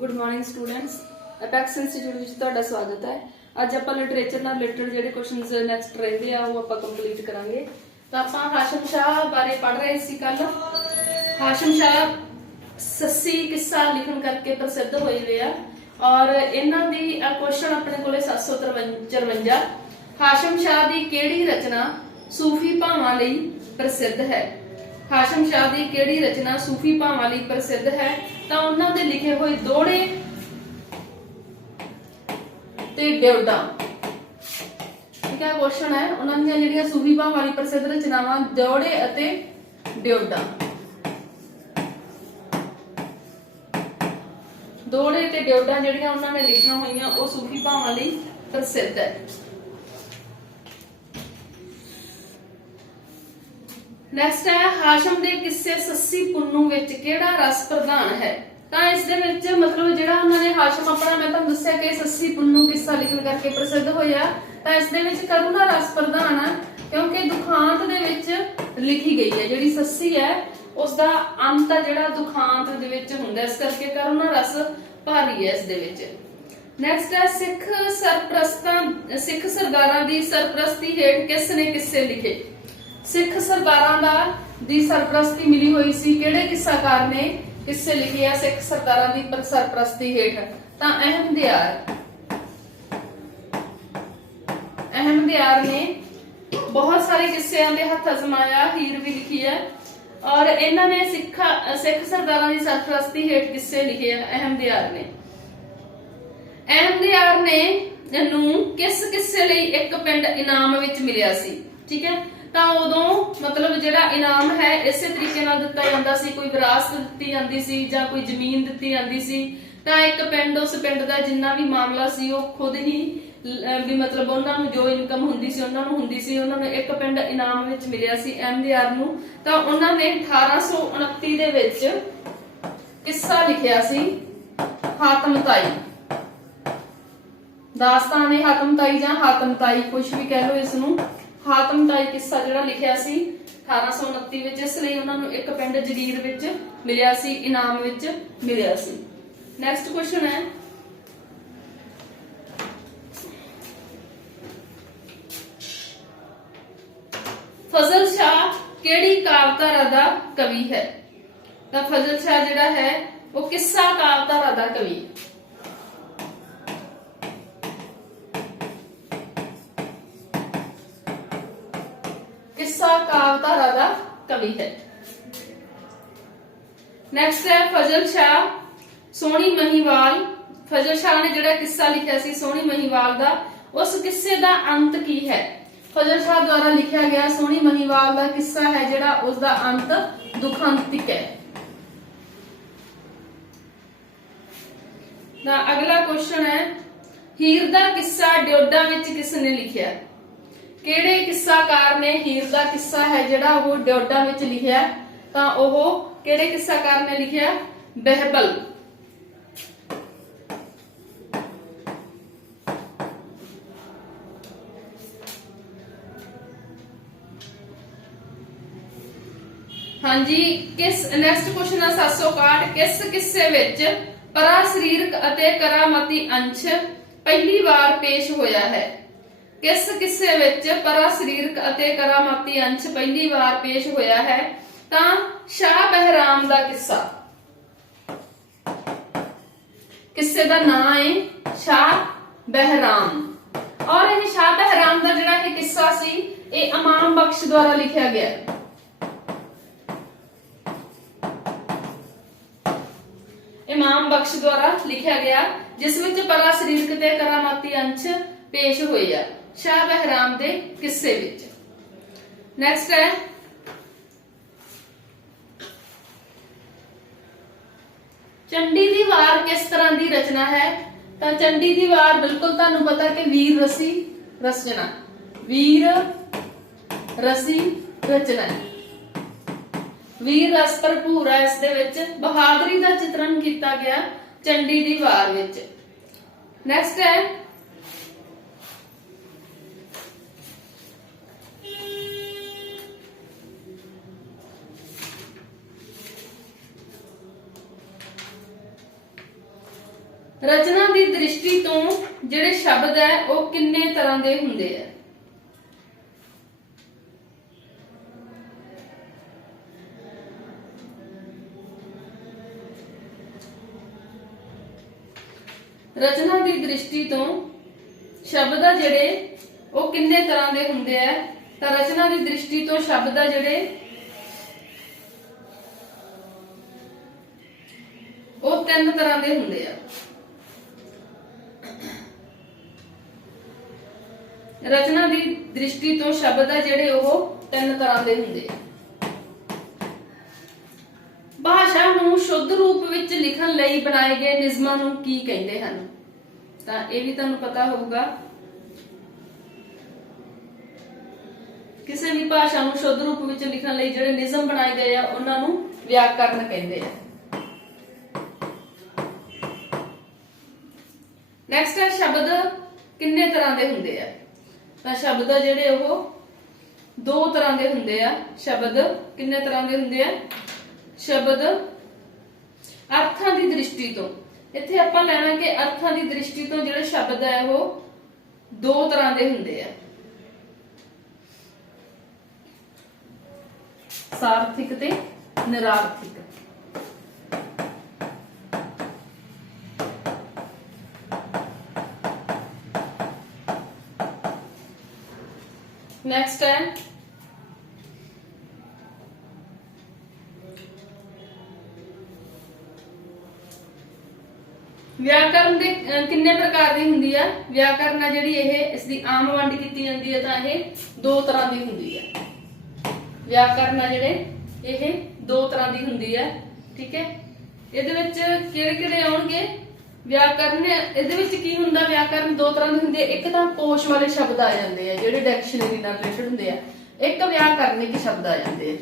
Good morning students. Apex institute ਵਿੱਚ ਤੁਹਾਡਾ ਸਵਾਗਤ ਹੈ। ਅੱਜ ਆਪਾਂ ਲਿਟਰੇਚਰ ਨਾਲ ਰਿਲੇਟਡ ਜਿਹੜੇ ਕੁਐਸਚਨਸ ਨੈਕਸਟ ਰਹਿੰਦੇ ਆ ਉਹ ਆਪਾਂ ਕੰਪਲੀਟ ਕਰਾਂਗੇ। ਤਾਂ ਆਪਾਂ ਹਾਸ਼ਮ ਸ਼ਾਹ ਬਾਰੇ ਪੜ੍ਹ ਰਹੇ ਸੀ ਕੱਲ। ਹਾਸ਼ਮ ਸ਼ਾਹ ਸੱਸੀ ਕਿੱਸਾ ਲਿਖਣ ਕਰਕੇ ਪ੍ਰਸਿੱਧ ਹੋਏ ਹੋਏ ਆ ਔਰ ਇਹਨਾਂ ਦੀ ਕੁਐਸਚਨ ਆਪਣੇ ਕੋਲੇ 753 ਹਾਸ਼ਮ ਸ਼ਾਹ ਦੀ ਕਿਹੜੀ ਰਚਨਾ ਸੂਫੀ ਭਾਵਾਂ ਲਈ ਪ੍ਰਸਿੱਧ ਹੈ। हाशम शाह की केड़ी रचना सूफी भावां लई प्रसिद्ध है। तां उन्हां दे लिखे होए दोड़े ते ड्योडा, ठीक है क्वेश्चन है। उन्हां दी जिहड़ियां सूफी भावां लई प्रसिद्ध रचनावां दोड़े अते ड्योडा, दोड़े ते ड्योडा जिहड़ियां उन्हां ने लिखियां होईयां ओह सूफी भावां लई प्रसिद्ध है। नैक्सट है हाशम दे किस्से सस्सी पुन्नू विच केड़ा रस प्रधान है। तां इस दे विच मतलब जिहड़ा उन्होंने हाशम अपना मैं तुहानूं दस्सिया कि सस्सी पुन्नू किस्सा लिखण करके प्रसिद्ध होया। तां इस दे विच करुणा रस प्रधान है क्योंकि दुखांत दे विच लिखी गई है। जिहड़ी सस्सी है उसदा अंत है जिहड़ा दुखांत दे विच हुंदा, इस करके करुणा रस भारी है इस दे विच। नैक्सट है सिख सरदारां दी सरप्रस्ती हेठ किस ने किस्से लिखे। सिख सरदारां दी सरप्रस्ती मिली हुई सी किहड़े किस्साकार ने किस्से लिखे आ सिख सरदारां दी सरप्रस्ती हेठ। तां अहमदयार ने बहुत सारे किस्सियां दे हत्थ अजमाया, हीर भी लिखी है और इन्हां ने सिख सरदारां दी सरप्रस्ती हेठ किस्से लिखे आ। अहमदयार ने नूं किस किस्से लई एक पिंड इनाम विच मिलिया सी, ठीक है। ਤਾਂ ਉਦੋਂ मतलब ਜਿਹੜਾ ਇਨਾਮ ਹੈ ਇਸੇ ਤਰੀਕੇ ਨਾਲ ਦਿੱਤਾ ਜਾਂਦਾ ਸੀ, ਕੋਈ ਵਿਰਾਸਤ ਦਿੱਤੀ ਜਾਂਦੀ ਸੀ ਜਾਂ ਕੋਈ ਜ਼ਮੀਨ ਦਿੱਤੀ ਜਾਂਦੀ ਸੀ। ਤਾਂ ਇੱਕ ਪਿੰਡ ਉਸ ਪਿੰਡ ਦਾ ਜਿੰਨਾ ਵੀ ਮਾਮਲਾ ਸੀ ਉਹ ਖੁਦ ਹੀ ਵੀ मतलब ਉਹਨਾਂ ਨੂੰ ਜੋ ਇਨਕਮ ਹੁੰਦੀ ਸੀ ਉਹਨਾਂ ਨੂੰ ਹੁੰਦੀ ਸੀ। ਉਹਨਾਂ ਨੂੰ ਇੱਕ ਪਿੰਡ ਇਨਾਮ ਵਿੱਚ ਮਿਲਿਆ ਸੀ ਅਹਿਮਦਯਾਰ ਨੂੰ। ਤਾਂ ਉਹਨਾਂ ਨੇ 1829 ਦੇ ਵਿੱਚ ਕਿੱਸਾ ਲਿਖਿਆ ਸੀ ਹਾਤਮਤਾਈ, ਦਾਸਤਾਨ-ਏ ਹਾਤਮਤਾਈ ਜਾਂ ਹਾਤਮਤਾਈ ਕੁਝ ਵੀ ਕਹਿ ਲਓ ਇਸ ਨੂੰ। हातमताई किस्सा जिहड़ा लिखिया सी 1829 विच, इस लई उन्हां नूं एक पिंड जगीर विच मिलिया सी, इनाम विच मिलिया सी। नैक्सट क्वेश्चन है फजल शाह केड़ी कावधारा दा कवि है। तां फजल शाह जिहड़ा है वो किस्सा कावधारा दा कवि है। किस्सा कावधारा दा कवि है। नेक्स्ट है फजल शाह सोहनी महिवाल। फजल शाह ने जिहड़ा किस्सा लिखिया सी सोहनी महिवाल दा, उस किस्से दा अंत की है। फजल शाह द्वारा लिखिया गया सोहनी महिवाल दा किस्सा है जिहड़ा उसदा अंत दुखांतिक है। दा अगला क्वेश्चन है हीर दा किस्सा ड्योडा विच किसने लिखिया। ਕਿਹੜੇ ਕਿੱਸਾਕਾਰ ਨੇ ਹੀਰ ਦਾ ਕਿੱਸਾ ਹੈ ਜਿਹੜਾ ਉਹ ਡਿਓਡਾ ਵਿੱਚ ਲਿਖਿਆ। ਤਾਂ ਉਹ ਕਿਹੜੇ ਕਿੱਸਾਕਾਰ ਨੇ ਲਿਖਿਆ? ਬਹਿਬਲ। ਹਾਂਜੀ ਕਿਸ ਨੈਕਸਟ क्वेश्चन ਹੈ 761 ਕਿਸ ਕਿੱਸੇ ਵਿੱਚ ਪਰਾ ਸਰੀਰਕ ਅਤੇ ਕਰਾਮਾਤੀ ਅੰਸ਼ ਪਹਿਲੀ ਵਾਰ ਪੇਸ਼ ਹੋਇਆ ਹੈ। किस किस्से विच परा सरीरक अते करामाती अंश पहली बार पेश होया है। तां शाह बहराम दा किस्सा, किस्से दा नाम है शाह बहराम और ये शाह बहराम दा जिहड़ा ये किस्सा सी ये इमाम बख्श द्वारा लिखिया गया। इमाम बख्श द्वारा लिखिया गया जिस विच परा सरीरक ते करामाती अंश पेश होए आ शाह बहराम दे किस्से विच। नेक्स्ट है चंडी दी वार किस तरह दी रचना है। तां चंडी दी वार बिल्कुल तुहानूं पता कि वीर रसी रचना, वीर रसी रचना, वीर रस भरपूर है। इस दे विच बहादुरी दा चित्रण किया गया चंडी दी वार विच। नेक्स्ट है ਰਚਨਾ ਦੀ ਦ੍ਰਿਸ਼ਟੀ ਤੋਂ ਜਿਹੜੇ ਸ਼ਬਦ ਹੈ ਉਹ ਕਿੰਨੇ ਤਰ੍ਹਾਂ ਦੇ ਹੁੰਦੇ ਆ? ਰਚਨਾ ਦੀ ਦ੍ਰਿਸ਼ਟੀ ਤੋਂ ਸ਼ਬਦ ਆ ਜਿਹੜੇ ਉਹ ਕਿੰਨੇ ਤਰ੍ਹਾਂ ਦੇ ਹੁੰਦੇ ਆ? ਤਾਂ ਰਚਨਾ ਦੀ ਦ੍ਰਿਸ਼ਟੀ ਤੋਂ ਸ਼ਬਦ ਆ ਜਿਹੜੇ ਉਹ 3 ਤਰ੍ਹਾਂ ਦੇ ਹੁੰਦੇ ਆ। ਰਚਨਾ ਦੀ ਦ੍ਰਿਸ਼ਟੀ ਤੋਂ ਸ਼ਬਦ ਆ ਜਿਹੜੇ ਉਹ 3 ਤਰ੍ਹਾਂ ਦੇ ਹੁੰਦੇ ਆ। ਭਾਸ਼ਾ ਨੂੰ ਸ਼ੁੱਧ ਰੂਪ ਵਿੱਚ ਲਿਖਣ ਲਈ ਬਣਾਏ ਗਏ ਨਿਯਮਾਂ ਨੂੰ ਕੀ ਕਹਿੰਦੇ ਹਨ? ਤਾਂ ਇਹ ਵੀ ਤੁਹਾਨੂੰ ਪਤਾ ਹੋਊਗਾ। ਕਿਸੇ ਵੀ ਭਾਸ਼ਾ ਨੂੰ ਸ਼ੁੱਧ ਰੂਪ ਵਿੱਚ ਲਿਖਣ ਲਈ ਜਿਹੜੇ ਨਿਯਮ ਬਣਾਏ ਗਏ ਆ ਉਹਨਾਂ ਨੂੰ ਵਿਆਕਰਨ ਕਹਿੰਦੇ ਆ। ਨੈਕਸਟ ਹੈ ਸ਼ਬਦ ਕਿੰਨੇ ਤਰ੍ਹਾਂ ਦੇ ਹੁੰਦੇ ਆ? ਤਾਂ ਸ਼ਬਦ ਆ ਜਿਹੜੇ ਉਹ 2 ਤਰ੍ਹਾਂ ਦੇ ਹੁੰਦੇ ਆ। ਸ਼ਬਦ ਕਿੰਨੇ ਤਰ੍ਹਾਂ ਦੇ ਹੁੰਦੇ ਆ? ਸ਼ਬਦ ਅਰਥਾਂ ਦੀ ਦ੍ਰਿਸ਼ਟੀ ਤੋਂ, ਇੱਥੇ ਆਪਾਂ ਲੈਣਾ ਕਿ ਅਰਥਾਂ ਦੀ ਦ੍ਰਿਸ਼ਟੀ ਤੋਂ ਜਿਹੜੇ ਸ਼ਬਦ ਹੈ ਉਹ 2 ਤਰ੍ਹਾਂ ਦੇ ਹੁੰਦੇ ਆ। ਸਾਰਥਿਕ ਤੇ ਨਿਰਾਰਥਿਕ। नेक्स्ट है व्याकरण दे किन्ने प्रकार दी हुंदी है? व्याकरण है जिहड़ी इसदी आम वंड कीती जांदी है तां इह 2 तरह दी हुंदी है। व्याकरण है जिहड़े 2 तरह दी हुंदी है। ठीक है, इहदे विच किहड़े-किहड़े आउणगे? व्याकरण ਇਹਦੇ ਵਿੱਚ ਕੀ ਹੁੰਦਾ? व्याकरण 2 ਤਰ੍ਹਾਂ ਦੇ ਹੁੰਦੇ ਆ। ਇੱਕ ਤਾਂ ਕੋਸ਼ ਵਾਲੇ ਸ਼ਬਦ ਆ ਜਾਂਦੇ ਆ ਜਿਹੜੇ ਡਿਕਸ਼ਨਰੀ ਨਾਲ ਰਿਲੇਟਡ ਹੁੰਦੇ ਆ। ਇੱਕ ਵਿਆਕਰਨਿਕ ਸ਼ਬਦ ਆ ਜਾਂਦੇ ਆ।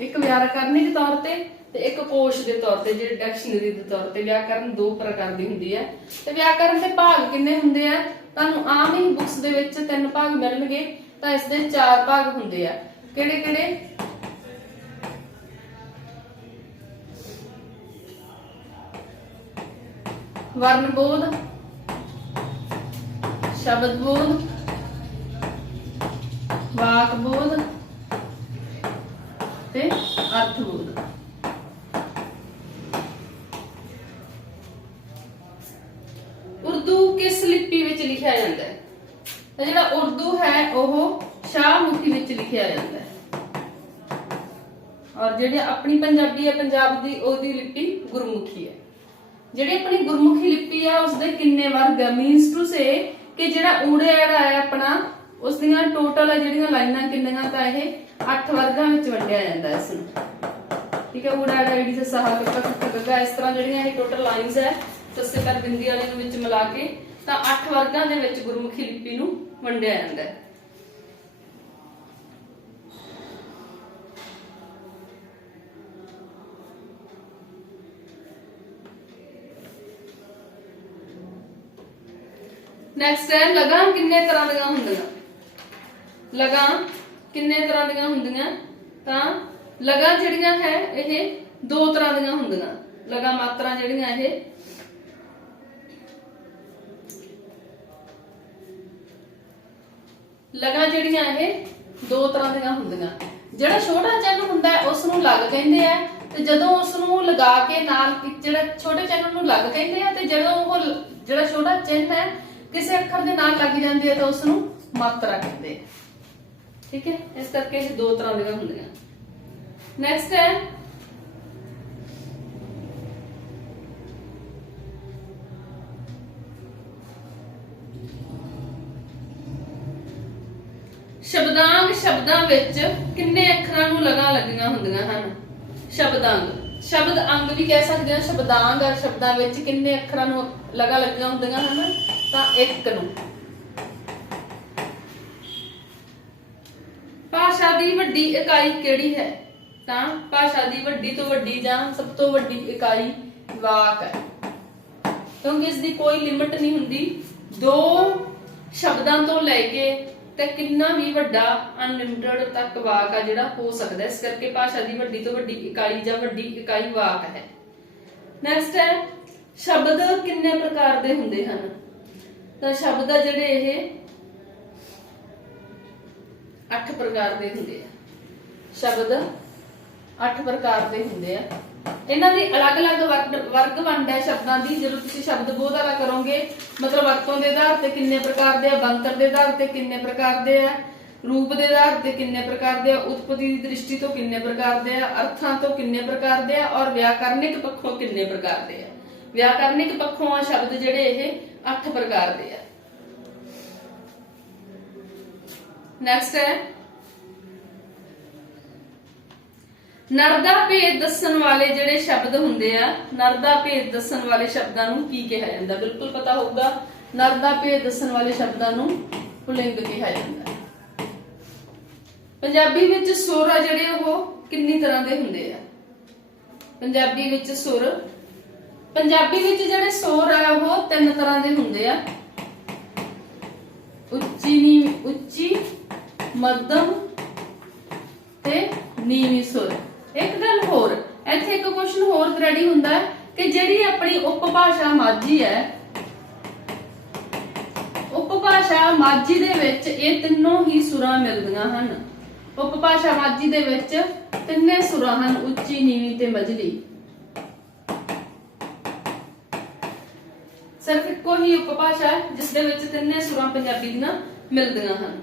ਇੱਕ ਵਿਆਕਰਨਿਕ ਤੌਰ ਤੇ ਇੱਕ ਕੋਸ਼ ਦੇ ਤੌਰ ਤੇ ਜਿਹੜੇ ਡਿਕਸ਼ਨਰੀ ਦੇ ਤੌਰ ਤੇ। ਵਿਆਕਰਨ 2 ਪ੍ਰਕਾਰ ਦੀ ਹੁੰਦੀ ਹੈ। ਤੇ ਵਿਆਕਰਨ ਦੇ ਭਾਗ ਕਿੰਨੇ ਹੁੰਦੇ ਆ? ਤੁਹਾਨੂੰ ਆਮ ਹੀ ਬੁੱਕਸ ਦੇ ਵਿੱਚ 3 ਭਾਗ ਮਿਲਣਗੇ। ਤਾਂ ਇਸ ਦੇ 4 ਭਾਗ ਹੁੰਦੇ ਆ। ਕਿਹੜੇ-ਕਿਹੜੇ? वर्ण बोध, शब्द बोध, वाक बोध ते अर्थ बोध। उर्दू किस लिपि विच लिखिया जांदा है? तो जिहड़ा उर्दू है ओह शाहमुखी विच लिखिया जांदा है। और जिहड़ी अपनी पंजाबी है पंजाब दी ओहदी लिपि गुरमुखी है। ਜਿਹੜੀ ਆਪਣੀ ਗੁਰਮੁਖੀ ਲਿਪੀ ਆ ਉਸ ਦੇ ਕਿੰਨੇ ਵਰਗ ਆ? ਮੀਨਸ ਟੂ ਸੇ ਕਿ ਜਿਹੜਾ ਊੜੇ ਜਿਹੜਾ ਹੈ ਆਪਣਾ ਉਸ ਦੀਆਂ ਟੋਟਲ ਜਿਹੜੀਆਂ ਲਾਈਨਾਂ ਕਿੰਨੀਆਂ? ਤਾਂ ਇਹ 8 ਵਰਗਾਂ ਵਿੱਚ ਵੰਡਿਆ ਜਾਂਦਾ ਇਸ ਨੂੰ। ਠੀਕ ਹੈ, ਊੜਾ ਆਈਡੀ ਸੇ ਸਹਾ ਕੱਕਾ ਕੱਕਾ ਗੱਗਾ ਇਸ ਤਰ੍ਹਾਂ ਜਿਹੜੀਆਂ ਇਹ ਟੋਟਲ ਲਾਈਨਸ ਹੈ ਸੱਸੇ ਕਰ ਬਿੰਦੀ ਵਾਲੇ ਨੂੰ ਵਿੱਚ ਮਿਲਾ ਕੇ ਤਾਂ 8 ਵਰਗਾਂ ਦੇ ਵਿੱਚ ਗੁਰਮੁਖੀ ਲਿਪੀ ਨੂੰ ਵੰਡਿਆ ਜਾਂਦਾ ਹੈ। नेक्स्ट है लगाम किन्ने तरह ਦੀਆਂ ਹੁੰਦੀਆਂ? लगाम किन्ने तरह ਦੀਆਂ ਹੁੰਦੀਆਂ? ਤਾਂ ਲਗਾ ਜਿਹੜੀਆਂ ਹੈ ਇਹ 2 ਤਰ੍ਹਾਂ ਦੀਆਂ ਹੁੰਦੀਆਂ। ਲਗਾ ਮਾਤਰਾ ਜਿਹੜੀਆਂ ਇਹ ਲਗਾ ਜਿਹੜੀਆਂ ਇਹ 2 ਤਰ੍ਹਾਂ ਦੀਆਂ ਹੁੰਦੀਆਂ। ਜਿਹੜਾ ਛੋਟਾ ਚਿੰਨ ਹੁੰਦਾ ਹੈ ਉਸ ਨੂੰ ਲਗ ਕਹਿੰਦੇ ਆ ਤੇ ਜਦੋਂ ਉਸ ਨੂੰ ਲਗਾ ਕੇ ਨਾਲ ਜਿਹੜਾ ਛੋਟੇ ਚਿੰਨ ਨੂੰ ਲਗ ਕਹਿੰਦੇ ਆ ਤੇ ਜਦੋਂ ਉਹ ਜਿਹੜਾ ਛੋਟਾ ਚਿੰਨ ਹੈ किसी अखर के नाल लग जाती है तो उसनू मात्रा कहते हैं। ठीक है, इस करके 2 तरह दी होंदियां। नेक्स्ट है शब्दांग। शब्दां विच किन्ने अखरां नू लगा लगियां हुंदियां हन? शब्दांग, शब्द अंग भी कह सकते हैं। शब्दांग और शब्दां विच किन्ने अखरां नू लगा लगियां हुंदियां हन? ਤਾਂ 1 ਨੂੰ। ਭਾਸ਼ਾ ਦੀ ਵੱਡੀ ਇਕਾਈ ਕਿਹੜੀ ਹੈ? ਤਾਂ ਭਾਸ਼ਾ ਦੀ ਵੱਡੀ ਤੋਂ ਵੱਡੀ ਜਾਂ ਸਭ ਤੋਂ ਵੱਡੀ ਇਕਾਈ ਵਾਕ ਹੈ, ਕਿਉਂਕਿ ਇਸ ਦੀ ਕੋਈ ਲਿਮਿਟ ਨਹੀਂ ਹੁੰਦੀ। 2 ਸ਼ਬਦਾਂ ਤੋਂ ਲੈ ਕੇ ਤੇ ਕਿੰਨਾ ਵੀ ਵੱਡਾ ਅਨਲਿਮਿਟਡ ਤੱਕ ਵਾਕ ਆ ਜਿਹੜਾ ਹੋ ਸਕਦਾ। ਇਸ ਕਰਕੇ ਭਾਸ਼ਾ ਦੀ ਵੱਡੀ ਤੋਂ ਵੱਡੀ ਇਕਾਈ ਜਾਂ ਵੱਡੀ ਇਕਾਈ ਵਾਕ ਹੈ। ਨੈਕਸਟ ਹੈ शब्द किन्ने प्रकार दे हुंदे हन? तां शब्द आ जिहड़े इह 8 प्रकार दे हुंदे आ। शब्द 8 प्रकार दे हुंदे आ। इन्हां दी अलग-अलग वर्ग वंड है शब्दां दी। जदों तुसीं शब्द बोध वाला करोगे मतलब वरतों दे आधार ते किन्ने प्रकार दे आ, बनतर दे आधार ते किन्ने प्रकार दे आ, रूप दे आधार ते किन्ने प्रकार दे आ, उत्पत्ति दी दृष्टि तो किन्ने प्रकार दे आ, अर्थां तो किन्ने प्रकार दे आ और व्याकरणिक पक्षों किन्ने प्रकार दे आ। व्याकरणिक पक्षों आ शब्द जिहड़े इह 8 प्रकार दे आ। नेक्स्ट है नर दा भेद दस्सण वाले जिहड़े शब्द हुंदे आ, नर दा भेद दस्सण वाले शब्दां नूं की कहा जांदा? बिल्कुल पता होगा। नर दा भेद दस्सण वाले शब्दां नूं पुलिंग कहा जांदा। पंजाबी विच सुर आ जिहड़े ओह किन्नी तरह दे हुंदे आ? पंजाबी विच सुर, पंजाबी विच जिहड़े सुर आ ओह 3 तरह दे हुंदे आ। उच्ची, मध्यम ते नीवी सुर। एक गल होर, इत्थे एक क्वेश्चन होर रेडी हुंदा है कि जिहड़ी अपनी उपभाषा माझी है, उपभाषा माझी दे विच ये तीनों ही सुरां मिलदियां हन। उपभाषा माझी दे विच तिन्ने सुरां हन, उच्ची, नीवी ते मझली। सिर्फ इक्को ही उपभाषा है जिस दे विच तिन्ने सुरां पंजाबी दीयां मिलदियां हन।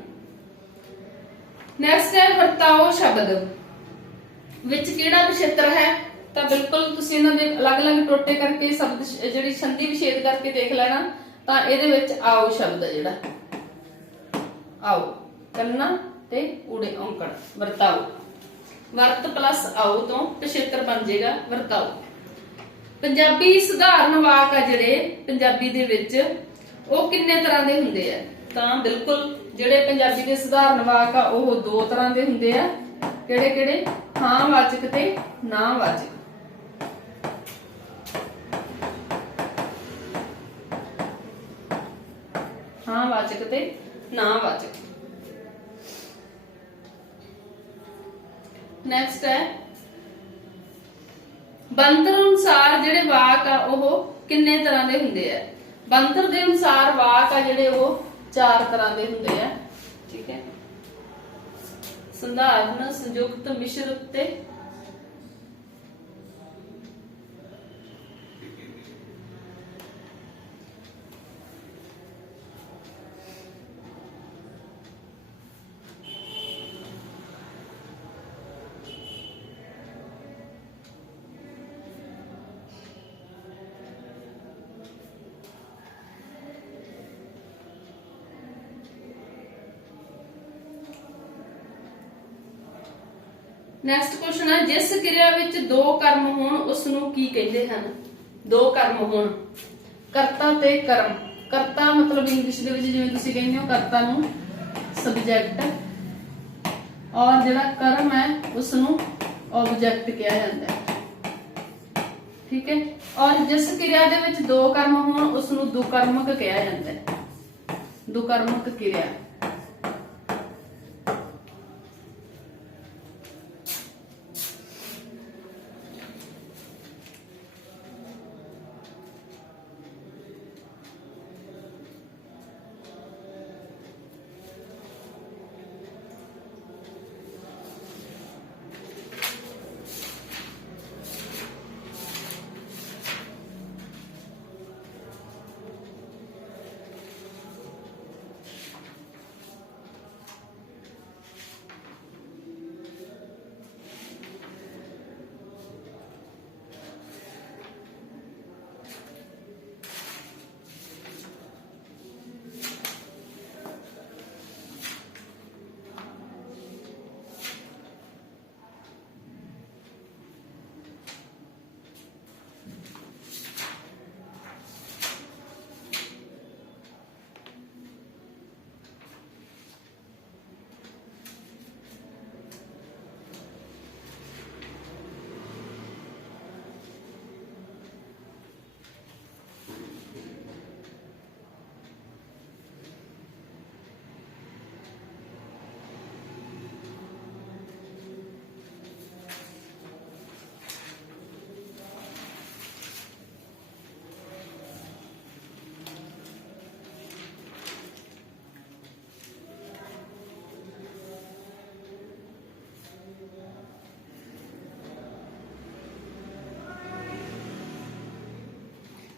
नेक्स्ट है वर्ताओ शब्द विच किहड़ा विछेत्र है? तो बिल्कुल तुसीं इन्हां दे अलग-अलग टोटे करके शब्द जिहड़ी संधि विच्छेद करके देख लेना। तो इहदे विच आओ शब्द है जिहड़ा, आओ कलना ते ऊड़े औंकड़, वर्ताओ। वर्त प्लस आओ तो विछेत्र बन जाएगा वर्ताओ। पंजाबी सधारण वाक आ जिहड़े पंजाबी दे विच ओह किन्ने तरह दे हुंदे आ? तां बिल्कुल जिहड़े पंजाबी दे सधारण वाक आ ओह 2 तरह दे हुंदे आ। किहड़े किहड़े? हां वाचक ते ना वाचक। हां वाचक ते ना वाचक। नेक्स्ट है बनतर अनुसार जिहड़े वाक आ ओह किन्ने तरह दे हुंदे आ? बनतर दे अनुसार वाक आ जिहड़े ओह 4 तरह दे हुंदे आ। ठीक है, संधारण, संयुक्त, मिश्र ते नेक्स्ट क्वेश्चन है जिस क्रिया विच 2 कर्म होण उस नूं की कहंदे हन? 2 कर्म होण, करता ते कर्म। करता मतलब इंग्लिश दे विच जिवें तुसीं कहंदे हो करता नूं सब्जेक्ट और जिहड़ा कर्म है उस नूं ऑब्जेक्ट कहा जांदा है। ठीक है, और जिस क्रिया दे विच 2 कर्म होण उस नूं दुकर्मक कहा जांदा है। दुकर्मक क्रिया।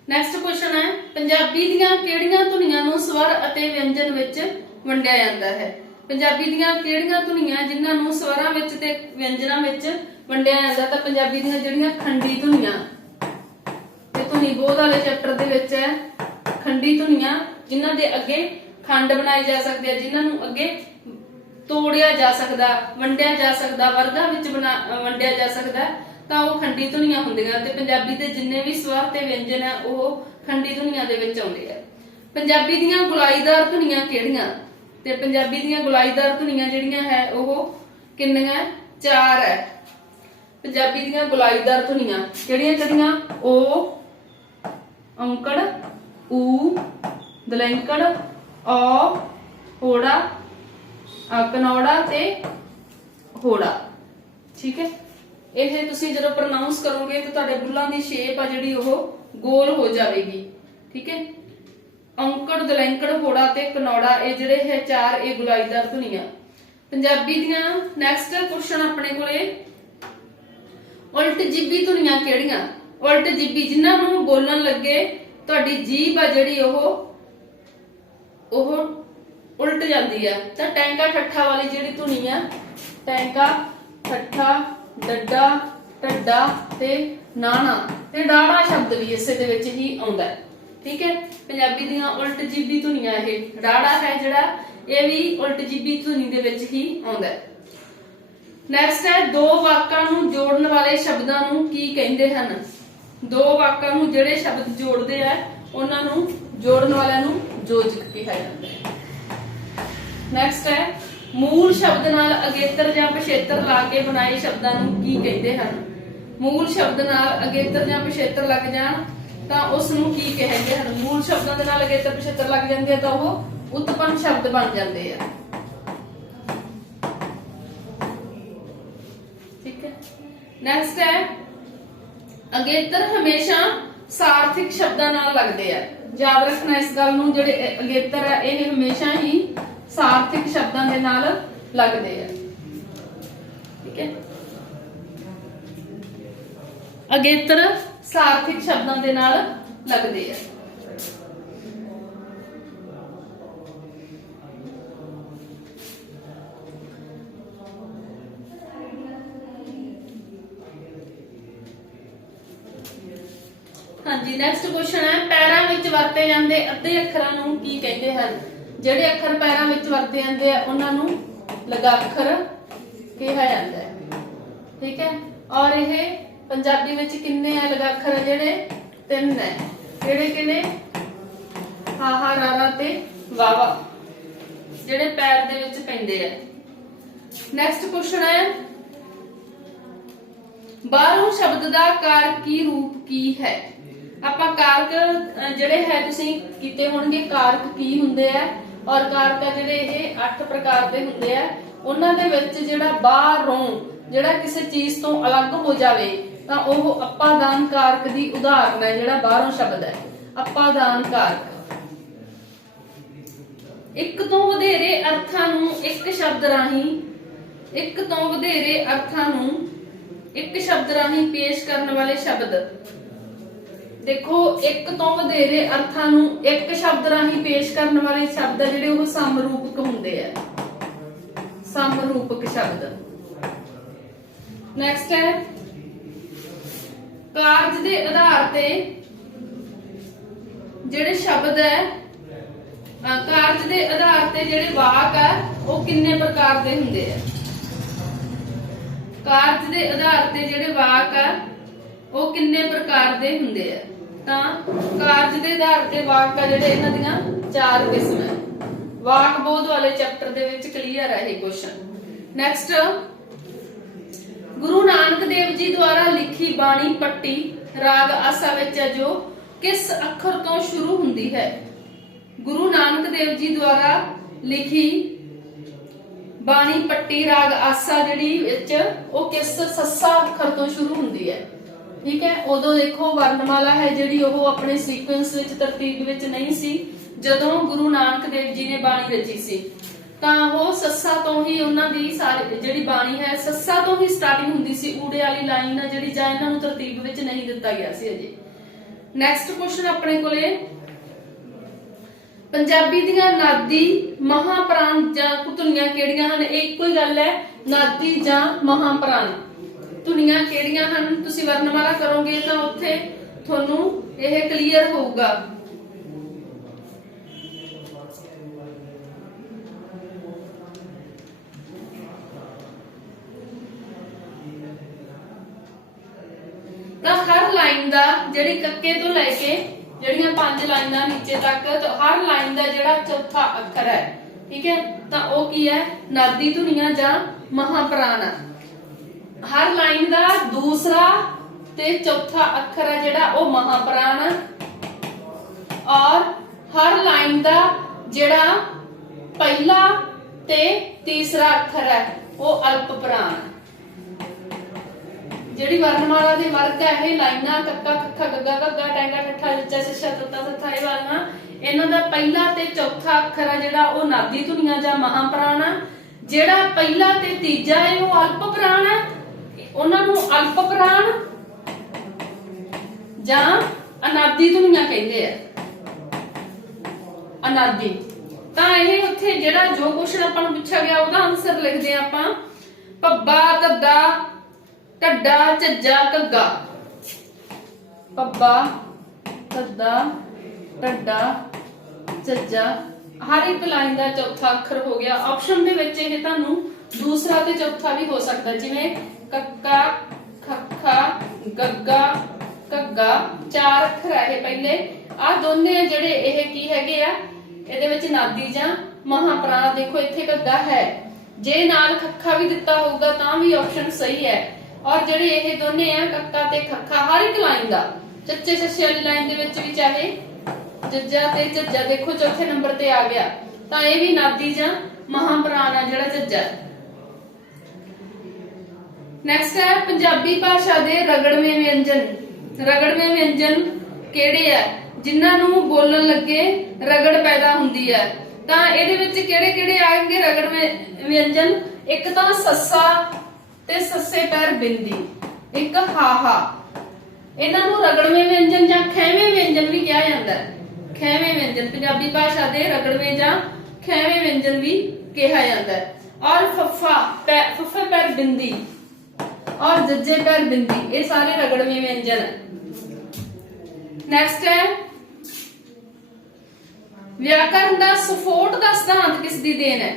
ਨੈਕਸਟ ਕੁਐਸਚਨ ਹੈ ਪੰਜਾਬੀ ਦੀਆਂ ਕਿਹੜੀਆਂ ਧੁਨੀਆਂ ਨੂੰ ਸਵਰ ਅਤੇ ਵਿਅੰਜਨ ਵਿੱਚ ਵੰਡਿਆ ਜਾਂਦਾ ਹੈ। ਪੰਜਾਬੀ ਦੀਆਂ ਕਿਹੜੀਆਂ ਧੁਨੀਆਂ ਜਿਨ੍ਹਾਂ ਨੂੰ ਸਵਰਾਂ ਵਿੱਚ ਤੇ ਵਿਅੰਜਨਾਂ ਵਿੱਚ ਵੰਡਿਆ ਜਾਂਦਾ। ਤਾਂ ਪੰਜਾਬੀ ਦੀਆਂ ਜਿਹੜੀਆਂ ਖੰਡੀ ਧੁਨੀਆਂ ਤੇ ਧੁਨੀ ਬੋਧ ਵਾਲੇ ਚੈਪਟਰ ਦੇ ਵਿੱਚ ਹੈ ਖੰਡੀ ਧੁਨੀਆਂ, ਜਿਨ੍ਹਾਂ ਦੇ ਅੱਗੇ ਖੰਡ ਬਣਾਏ ਜਾ ਸਕਦੇ ਆ, ਜਿਨ੍ਹਾਂ ਨੂੰ ਅੱਗੇ ਤੋੜਿਆ ਜਾ ਸਕਦਾ, ਵੰਡਿਆ ਜਾ ਸਕਦਾ, ਵਰਗਾਂ ਵਿੱਚ ਵੰਡਿਆ ਜਾ ਸਕਦਾ, ਤਾਂ ਉਹ ਖੰਡੀ ਧੁਨੀਆਂ ਹੁੰਦੀਆਂ। ਤੇ ਪੰਜਾਬੀ ਦੇ ਜਿੰਨੇ ਵੀ ਸਵਰ ਤੇ ਵਿਅੰਜਨ ਆ ਉਹ ਖੰਡੀ ਧੁਨੀਆਂ ਦੇ ਵਿੱਚ ਆਉਂਦੇ ਆ। ਪੰਜਾਬੀ ਦੀਆਂ ਗੁਲਾਈਦਾਰ ਧੁਨੀਆਂ ਕਿਹੜੀਆਂ। ਤੇ ਪੰਜਾਬੀ ਦੀਆਂ ਗੁਲਾਈਦਾਰ ਧੁਨੀਆਂ ਜਿਹੜੀਆਂ ਹੈ ਉਹ ਕਿੰਨੀਆਂ? 4 ਹੈ। ਪੰਜਾਬੀ ਦੀਆਂ ਗੁਲਾਈਦਾਰ ਧੁਨੀਆਂ ਕਿਹੜੀਆਂ? ਓ, ਔਂਕੜ, ਊ, ਦਲੈਂਕੜ, ਔ, ਹੋੜਾ, ਕਨੌੜਾ ਤੇ ਹੋੜਾ। ਠੀਕ ਹੈ, ਇਹ ਤੁਸੀਂ ਜਦੋਂ ਪ੍ਰੋਨਾਂਸ ਕਰੋਗੇ ਤਾਂ ਤੁਹਾਡੇ ਬੁੱਲਾਂ ਦੀ ਸ਼ੇਪ ਆ ਜਿਹੜੀ ਉਹ ਗੋਲ ਹੋ ਜਾਵੇਗੀ। ਠੀਕ ਹੈ, ਔਂਕੜ, ਦਲੈਂਕੜ, ਹੋੜਾ ਤੇ ਕਨੌੜਾ ਇਹ ਜਿਹੜੇ ਹੈ 4 ਇਹ ਗੁਲਾਈਦਾਰ ਧੁਨੀਆਂ ਪੰਜਾਬੀ ਦੀਆਂ। ਨੈਕਸਟ ਕੁਐਸਚਨ ਆਪਣੇ ਕੋਲੇ ਉਲਟ ਜਿੱਬੀ ਧੁਨੀਆਂ ਕਿਹੜੀਆਂ। ਉਲਟ ਜਿੱਬੀ ਜਿਨ੍ਹਾਂ ਨੂੰ ਬੋਲਣ ਲੱਗੇ ਤੁਹਾਡੀ ਜੀਭ ਆ ਜਿਹੜੀ ਉਹ ਉਲਟ ਜਾਂਦੀ ਆ। ਤਾਂ ਟੈਂਕਾ ਠੱਠਾ ਵਾਲੀ ਜਿਹੜੀ ਧੁਨੀ ਆ, ਟੈਂਕਾ, ਠੱਠਾ, ਡੱਡਾ, ਢੱਡਾ ਤੇ ਨਾਣਾ ਤੇ ਡਾੜਾ ਸ਼ਬਦ ਵੀ ਇਸੇ ਦੇ ਵਿੱਚ ਹੀ ਆਉਂਦਾ ਹੈ। ਠੀਕ ਹੈ, ਪੰਜਾਬੀ ਦੀਆਂ ਉਲਟ ਜਿੱਬੀ ਧੁਨੀਆਂ ਇਹ ਡਾੜਾ ਹੈ ਜਿਹੜਾ ਇਹ ਵੀ ਉਲਟ ਜਿੱਬੀ ਧੁਨੀ ਦੇ ਵਿੱਚ ਹੀ ਆਉਂਦਾ ਹੈ। ਨੈਕਸਟ ਹੈ ਦੋ ਵਾਕਾਂ ਨੂੰ ਜੋੜਨ ਵਾਲੇ ਸ਼ਬਦਾਂ ਨੂੰ ਕੀ ਕਹਿੰਦੇ ਹਨ। ਦੋ ਵਾਕਾਂ ਨੂੰ ਜਿਹੜੇ ਸ਼ਬਦ ਜੋੜਦੇ ਆ ਉਹਨਾਂ ਨੂੰ ਜੋੜਨ ਵਾਲਿਆਂ ਨੂੰ ਯੋਜਕ ਕਿਹਾ ਜਾਂਦਾ ਹੈ। ਨੈਕਸਟ ਹੈ ਮੂਲ ਸ਼ਬਦ ਨਾਲ ਅਗੇਤਰ ਜਾਂ ਪਿਛੇਤਰ ਲਾ ਕੇ ਬਣਾਏ ਸ਼ਬਦਾਂ ਨੂੰ ਕੀ ਕਹਿੰਦੇ ਹਨ। ਮੂਲ ਸ਼ਬਦ ਨਾਲ ਅਗੇਤਰ ਜਾਂ ਪਿਛੇਤਰ ਲੱਗ ਜਾਣ ਤਾਂ ਉਸ ਨੂੰ ਕੀ ਕਹਿੰਦੇ ਹਨ। ਮੂਲ ਸ਼ਬਦਾਂ ਦੇ ਨਾਲ ਅਗੇਤਰ ਪਿਛੇਤਰ ਲੱਗ ਜਾਂਦੇ ਆ ਤਾਂ ਉਹ ਉਤਪੰਨ ਸ਼ਬਦ ਬਣ ਜਾਂਦੇ ਆ। ਠੀਕ ਹੈ, ਨੈਕਸਟ ਹੈ ਅਗੇਤਰ ਹਮੇਸ਼ਾ ਸਾਰਥਿਕ ਸ਼ਬਦਾਂ ਨਾਲ ਲੱਗਦੇ ਆ। ਯਾਦ ਰੱਖਣਾ ਇਸ ਗੱਲ ਨੂੰ, ਜਿਹੜੇ ਅਗੇਤਰ ਆ ਇਹ ਹਮੇਸ਼ਾ ਹੀ ਸਾਰਥਿਕ ਸ਼ਬਦਾਂ ਦੇ ਨਾਲ ਲੱਗਦੇ ਆ। ਠੀਕ ਹੈ, ਅਗੇਤਰ ਸਾਰਥਿਕ ਸ਼ਬਦਾਂ ਦੇ ਨਾਲ ਲੱਗਦੇ ਆ। ਹਾਂਜੀ, ਨੈਕਸਟ ਕੁਐਸਚਨ ਹੈ ਪੈਰਾਂ ਵਿੱਚ ਵਰਤੇ ਜਾਂਦੇ ਅੱਧੇ ਅੱਖਰਾਂ ਨੂੰ ਕੀ ਕਹਿੰਦੇ ਹਨ। ਜਿਹੜੇ ਅੱਖਰ ਪੈਰਾਂ ਵਿੱਚ ਵਰਤੇ ਜਾਂਦੇ ਆ ਉਹਨਾਂ ਨੂੰ ਲਗਾਖਰ ਕਿਹਾ ਜਾਂਦਾ ਹੈ। ਠੀਕ ਹੈ, ਔਰ ਇਹ ਪੰਜਾਬੀ ਵਿੱਚ ਕਿੰਨੇ ਆ ਲਗਾਖਰ ਜਿਹੜੇ 3 ਹੈ। ਕਿਹੜੇ ਹਾਹਾ, ਰਾਰਾ ਤੇ ਵਾਵਾ ਜਿਹੜੇ ਪੈਰ ਦੇ ਵਿੱਚ ਪੈਂਦੇ ਆ। ਨੈਕਸਟ ਕੁਐਸਚਨ ਹੈ ਬਾਹਰੋਂ ਸ਼ਬਦ ਦਾ ਕਾਰਕੀ ਰੂਪ ਕੀ ਹੈ। ਆਪਾਂ ਕਾਰਕ ਜਿਹੜੇ ਹੈ ਤੁਸੀਂ ਕੀਤੇ ਹੋਣਗੇ ਕਾਰਕ ਕੀ ਹੁੰਦੇ ਆ ਔਰ ਕਾਰਕ ਜਿਹੜੇ ਇਹ 8 ਪ੍ਰਕਾਰ ਦੇ ਹੁੰਦੇ ਆ। ਉਹਨਾਂ ਦੇ ਵਿੱਚ ਜਿਹੜਾ ਬਾਹਰੋਂ ਜਿਹੜਾ ਕਿਸੇ ਚੀਜ਼ ਤੋਂ ਅਲੱਗ ਹੋ ਜਾਵੇ ਤਾਂ ਉਹ ਅਪਾਦਾਨ ਕਾਰਕ ਦੀ ਉਦਾਹਰਨ ਹੈ। ਜਿਹੜਾ ਬਾਹਰੋਂ ਸ਼ਬਦ ਹੈ ਅਪਾਦਾਨ ਕਾਰਕ। ਇੱਕ ਤੋਂ ਵਧੇਰੇ ਅਰਥਾਂ ਨੂੰ ਇੱਕ ਸ਼ਬਦ ਰਾਹੀਂ ਪੇਸ਼ ਕਰਨ ਵਾਲੇ ਸ਼ਬਦ। ਦੇਖੋ, ਇੱਕ ਤੋਂ ਵਧੇਰੇ ਅਰਥਾਂ ਨੂੰ ਇੱਕ ਸ਼ਬਦ ਰਾਹੀਂ ਪੇਸ਼ ਕਰਨ ਵਾਲੇ ਸ਼ਬਦ ਜਿਹੜੇ ਉਹ ਸਮਰੂਪਕ ਹੁੰਦੇ ਆ। ਸਮਰੂਪਕ ਸ਼ਬਦ। ਨੈਕਸਟ ਹੈ ਕਾਰਜ ਦੇ ਆਧਾਰ ਤੇ ਜਿਹੜੇ ਸ਼ਬਦ ਹੈ ਕਾਰਜ ਦੇ ਆਧਾਰ ਤੇ ਜਿਹੜੇ ਵਾਕ ਆ ਉਹ ਕਿੰਨੇ ਪ੍ਰਕਾਰ ਦੇ ਹੁੰਦੇ ਆ। ਕਾਰਜ ਦੇ ਆਧਾਰ ਤੇ ਜਿਹੜੇ ਵਾਕ ਆ ਉਹ ਕਿੰਨੇ ਪ੍ਰਕਾਰ ਦੇ ਹੁੰਦੇ ਆ। ਤਾਂ ਕਾਰਜ ਦੇ ਆਧਾਰ ਤੇ ਵਾਕ ਆ ਜਿਹੜੇ ਇਹਨਾਂ ਦੀਆਂ 4 ਕਿਸਮਾਂ। ਵਾਕ ਬੋਧ ਵਾਲੇ ਚੈਪਟਰ ਦੇ ਵਿੱਚ ਕਲੀਅਰ ਹੈ ਇਹ ਕੁਐਸਚਨ। ਨੈਕਸਟ ਗੁਰੂ ਨਾਨਕ ਦੇਵ ਜੀ ਦੁਆਰਾ ਲਿਖੀ ਬਾਣੀ ਪੱਟੀ ਰਾਗ ਆਸਾ ਵਿੱਚ ਹੈ ਜੋ ਕਿਸ ਅੱਖਰ ਤੋਂ ਸ਼ੁਰੂ ਹੁੰਦੀ ਹੈ। ਗੁਰੂ ਨਾਨਕ ਦੇਵ ਜੀ ਦੁਆਰਾ ਲਿਖੀ ਬਾਣੀ ਪੱਟੀ ਰਾਗ ਆਸਾ ਜਿਹੜੀ ਵਿੱਚ ਉਹ ਕਿਸ ਸੱਸਾ ਅੱਖਰ ਤੋਂ ਸ਼ੁਰੂ ਹੁੰਦੀ ਹੈ। ਠੀਕ ਹੈ, ਉਦੋਂ ਦੇਖੋ ਵਰਣਮਾਲਾ ਹੈ ਜਿਹੜੀ ਉਹ ਆਪਣੇ ਸੀਕੁਐਂਸ ਵਿੱਚ ਤਰਤੀਬ ਵਿੱਚ ਨਹੀਂ ਸੀ। ਜਦੋਂ ਗੁਰੂ ਨਾਨਕ ਦੇਵ ਜੀ ਨੇ ਬਾਣੀ ਰਚੀ ਸੀ ਤਾਂ ਉਹ ਸੱਸਾ ਤੋਂ ਹੀ ਉਹਨਾਂ ਦੀ ਸਾਰੀ ਜਿਹੜੀ ਬਾਣੀ ਹੈ ਸੱਸਾ ਤੋਂ ਹੀ ਸਟਾਰਟਿੰਗ ਹੁੰਦੀ ਸੀ। ਊੜੇ ਵਾਲੀ ਲਾਈਨ ਜਿਹੜੀ ਜਾਂ ਇਹਨਾਂ ਨੂੰ ਤਰਤੀਬ ਵਿੱਚ ਨਹੀਂ ਦਿੱਤਾ ਗਿਆ ਸੀ ਅਜੇ। ਨੈਕਸਟ ਕੁਐਸਚਨ ਆਪਣੇ ਕੋਲੇ ਪੰਜਾਬੀ ਦੀਆਂ ਨਾਦੀ ਮਹਾਪ੍ਰਾਣ ਜਾਂ ਧੁਨੀਆਂ ਕਿਹੜੀਆਂ ਹਨ? ਇਹ ਇੱਕੋ ਹੀ ਗੱਲ ਹੈ, ਨਾਦੀ ਜਾਂ ਮਹਾਪ੍ਰਾਣ ਧੁਨੀਆਂ ਕਿਹੜੀਆਂ ਹਨ? ਤੁਸੀਂ ਵਰਣਮਾਲਾ ਕਰੋਗੇ ਤਾਂ ਉੱਥੇ ਤੁਹਾਨੂੰ ਇਹ ਕਲੀਅਰ ਹੋਊਗਾ। ਤਾਂ ਹਰ ਲਾਈਨ ਦਾ ਜਿਹੜੀ ਕੱਕੇ ਤੋਂ ਲੈ ਕੇ ਜਿਹੜੀਆਂ 5 ਲਾਈਨਾਂ ਨੀਚੇ ਤੱਕ, ਤਾਂ ਹਰ ਲਾਈਨ ਦਾ ਜਿਹੜਾ ਚੌਥਾ ਅੱਖਰ ਹੈ, ਠੀਕ ਹੈ, ਤਾਂ ਉਹ ਕੀ ਹੈ? ਨਾਦੀ ਧੁਨੀਆਂ ਜਾਂ ਮਹਾਪ੍ਰਾਣ। ਹਰ ਲਾਈਨ ਦਾ ਦੂਸਰਾ ਤੇ ਚੌਥਾ ਅੱਖਰ ਹੈ ਜਿਹੜਾ ਉਹ ਮਹਾਪ੍ਰਾਣ, ਔਰ ਹਰ ਲਾਈਨ ਦਾ ਜਿਹੜਾ ਪਹਿਲਾ ਤੇ ਤੀਸਰਾ ਅੱਖਰ ਹੈ ਉਹ ਅਲਪਪ੍ਰਾਣ। ਜਿਹੜੀ ਵਰਣਮਾਲਾ ਦੇ ਵਰਗ ਹੈ ਇਹ ਲਾਈਨਾਂ ਕੱਕਾ ਖੱਖਾ ਗੱਗਾ ਘੱਗਾ ਟੈਂਗਾ ਠੱਠਾ ਜੱਚਾ ਛੱਛਾ ਤੱਤਾ ਤੱਥਾ ਇਹ ਵਾਲੀਆਂ, ਇਹਨਾਂ ਦਾ ਪਹਿਲਾ ਤੇ ਚੌਥਾ ਅੱਖਰ ਹੈ ਜਿਹੜਾ ਉਹ ਨਾਦੀ ਧੁਨੀਆਂ ਜਾਂ ਮਹਾਪ੍ਰਾਣ ਆ। ਜਿਹੜਾ ਪਹਿਲਾ ਤੇ ਤੀਜਾ ਹੈ ਉਹ ਅਲਪਪ੍ਰਾਣ ਹੈ, ਉਹਨਾਂ ਨੂੰ ਅਲਪਪ੍ਰਾਣ ਜਾਂ ਅਨਾਦੀ ਧੁਨੀਆਂ ਕਹਿੰਦੇ ਆ, ਅਨਾਦੀ। ਤਾਂ ਇਹ ਉੱਥੇ ਜਿਹੜਾ ਜੋ ਕੁਐਸਚਨ ਆਪਾਂ ਨੂੰ ਪੁੱਛਿਆ ਗਿਆ ਉਹਦਾ ਆਨਸਰ ਲਿਖਦੇ ਆ ਆਪਾਂ, ਪੱਬਾ ਧੱਦਾ ਢੱਡਾ ਝੱਜਾ ਘੱਗਾ। ਪੱਬਾ ਧੱਦਾ ਢੱਡਾ ਝੱਜਾ, ਹਰ ਇੱਕ ਲਾਈਨ ਦਾ ਚੌਥਾ ਅੱਖਰ ਹੋ ਗਿਆ। ਆਪਸ਼ਨ ਦੇ ਵਿੱਚ ਇਹ ਤੁਹਾਨੂੰ ਦੂਸਰਾ ਤੇ ਚੌਥਾ ਵੀ ਹੋ ਸਕਦਾ, ਜਿਵੇਂ ਕੱਕਾ ਖੱਖਾ ਗੱਗਾ ਘੱਗਾ, 4 ਅੱਖਰ ਆ ਇਹ ਪਹਿਲੇ। ਆ ਦੋਨੇ ਜਿਹੜੇ ਇਹ ਕੀ ਹੈਗੇ ਆ, ਇਹਦੇ ਵਿੱਚ ਨਾਦੀ ਜਾਂ ਮਹਾਪ੍ਰਾਣ। ਦੇਖੋ ਇੱਥੇ ਘੱਗਾ ਹੈ, ਜੇ ਨਾਲ ਖੱਖਾ ਵੀ ਦਿੱਤਾ ਹੋਊਗਾ ਤਾਂ ਵੀ ਆਪਸ਼ਨ ਸਹੀ ਹੈ। ਔਰ ਜਿਹੜੇ ਇਹ ਦੋਨੇ ਆ ਕੱਕਾ ਤੇ ਖੱਖਾ, ਹਰ ਇੱਕ ਲਾਈਨ ਦਾ, ਚੱਚੇ ਛੱਛੇ ਵਾਲੀ ਲਾਈਨ ਦੇ ਵਿੱਚ ਵੀ ਚਾਹੇ ਜੱਜਾ ਤੇ ਝੱਜਾ, ਦੇਖੋ ਚੌਥੇ ਨੰਬਰ ਤੇ ਆ ਗਿਆ, ਤਾਂ ਇਹ ਵੀ ਨਾਦੀ ਜਾਂ ਮਹਾਪ੍ਰਾਣ ਆ ਜਿਹੜਾ ਝੱਜਾ। ਨੈਕਸਟ ਹੈ ਪੰਜਾਬੀ ਭਾਸ਼ਾ ਦੇ ਰਗੜਵੇਂ ਵਿਅੰਜਨ। ਰਗੜਵੇਂ ਵਿਅੰਜਨ ਕਿਹੜੇ ਆ ਜਿਨ੍ਹਾਂ ਨੂੰ ਬੋਲਣ ਲੱਗੇ ਰਗੜ ਪੈਦਾ ਹੁੰਦੀ ਹੈ? ਤਾਂ ਇਹਦੇ ਵਿੱਚ ਕਿਹੜੇ ਕਿਹੜੇ ਆਣਗੇ ਰਗੜਵੇਂ ਵਿਅੰਜਨ? ਇੱਕ ਤਾਂ ਸੱਸਾ ਤੇ ਸੱਸੇ ਪੈਰ ਬਿੰਦੀ, ਇੱਕ ਹਾਹਾ। ਇਹਨਾਂ ਨੂੰ ਰਗੜਵੇਂ ਵਿਅੰਜਨ ਜਾਂ ਖੈਵੇਂ ਵਿਅੰਜਨ ਵੀ ਕਿਹਾ ਜਾਂਦਾ ਹੈ। ਖੈਵੇਂ ਵਿਅੰਜਨ ਪੰਜਾਬੀ ਭਾਸ਼ਾ ਦੇ ਰਗੜਵੇਂ ਜਾਂ ਖੈਵੇਂ ਵਿਅੰਜਨ ਵੀ ਕਿਹਾ ਜਾਂਦਾ ਹੈ। ਔਰ ਫੱਫਾ ਫੱਫੇ ਪੈਰ ਬਿੰਦੀ ਔਰ ਜੱਜੇ ਪੈਰ ਬਿੰਦੀ, ਇਹ ਸਾਰੇ ਰਗੜਵੇਂ ਵਿਅੰਜਨ ਹੈ। ਨੈਕਸਟ ਹੈ ਵਿਆਕਰਨ ਦਾ ਸਫੋਟ ਦਾ ਸਿਧਾਂਤ ਕਿਸ ਦੀ ਦੇਣ ਹੈ?